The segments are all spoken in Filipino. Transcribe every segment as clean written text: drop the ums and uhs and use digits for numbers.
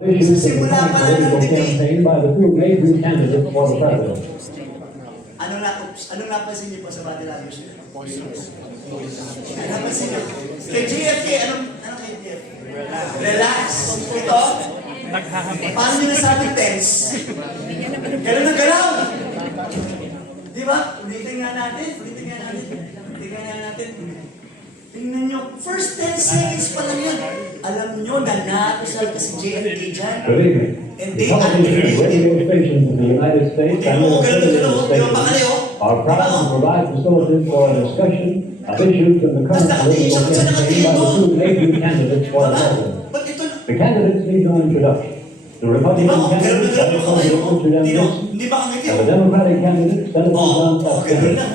Sa simula pa lang ng debate. by the two major candidates for the president. Ano napansin niyo po sa body language niyo? Ano napansin niyo? Kay JFK, ano kay JFK? Relax. Ito, paano niyo nasabi tense? Ganun na galaw. Di ba? Ulitin nga natin. Tingnan nyo, first 10 seconds pa lang yan. Alam nyo na natusal ka si JFK dyan. Believe me, And the they television and radio stations in the United States and the television stations are proud to provide facilities for a discussion of issues in the current political campaign by the two major candidates for the president. But ito na, The candidates need no introduction. The di ba? Republican Ganun candidate, na Senator kayo. Richard M. Nixon, Hindi ba kami and kayo? the Democratic candidate, Senator John F. Ganun Kennedy. lang.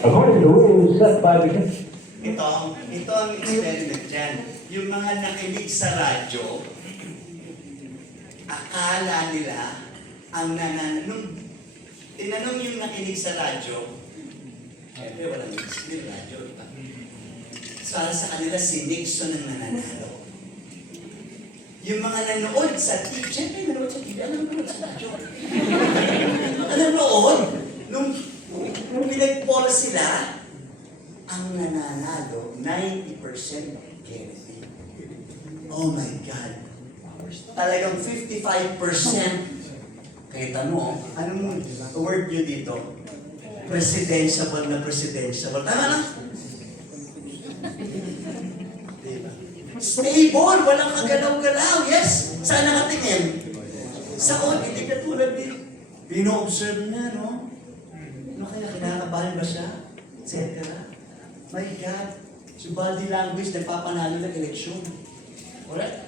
According to rules set by the Ito ang experiment dyan. Yung mga nakinig sa radyo, akala nila ang nung tinanong yung nakinig sa radyo, syempre walang hindi radyo, diba? Para sa kanila si Nixon ang nananalo. Yung mga nanood sa TV, syempre nanood sa TV, ano nanood sa radyo? Ano nanood? Nung pinag-poll sila, ang nananalo, 90% Kennedy. Oh my God. Talagang 55%. Kahit ano, anong word nyo dito? Presidentiable na presidentiable. Tama lang? Diba? Stable, walang kagalaw-galaw. Yes, saan nakatingin? Saan? Hindi ka tulad din. Pino-observe niya, no? Ano kaya, kinakabahan ba siya? Etc. My God, sa body language, nagpapanalo ng eleksyon. Alright?